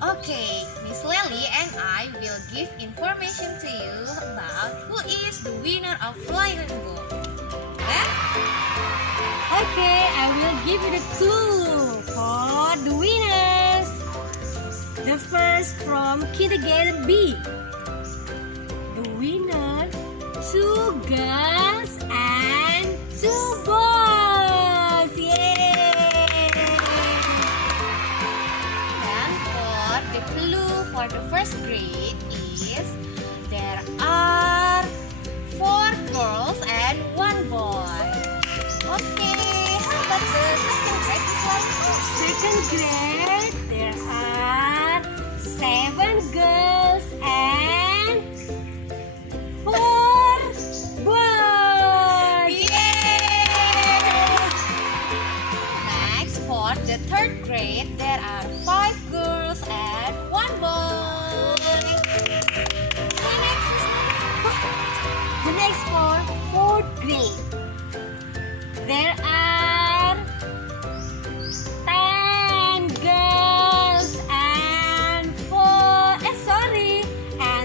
Okay, Miss Lelly and I will give information to you about who is the winner of Flying Book. Okay, I will give you the clue for the winners. The first from kindergarten B. The winner, 2 girls and 2 boys. Yay! And for the clue for the first grade is there are 4 girls and 1 boy. Okay, how about the second grade? Second grade, there are 7 girls and 4 boys. Yay! Next, for the third grade, there are 5 girls and 1 boy. The next for fourth grade, there are 10 girls and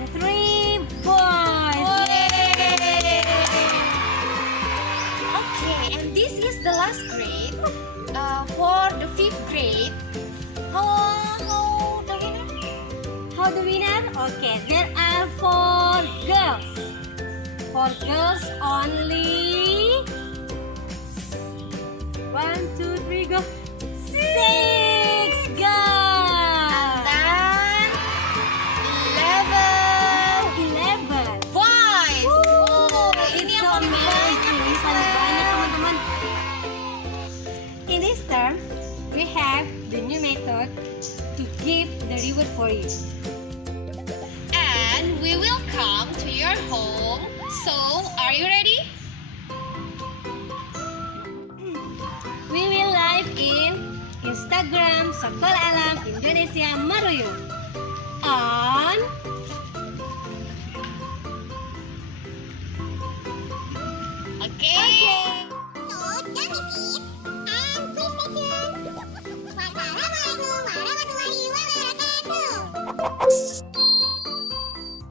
3 boys. Yay! Okay, and this is the last grade. For the 5th grade, how the winner? How the winner? Okay, there are 4 girls. 4 girls only. 1, 2, 3, go. 6 girls. Dan 11 11. boys. Oh, ini yang paling banyak. Ini paling banyak, teman-teman. In this term, we have the new method to give the reward for you. And we will come to your home. So, are you ready? We will live in Instagram Sekolah Indonesia Meruyung on Okay. So don't miss it and please stay tuned. Wassalamualaikum warahmatullahi wabarakatuh.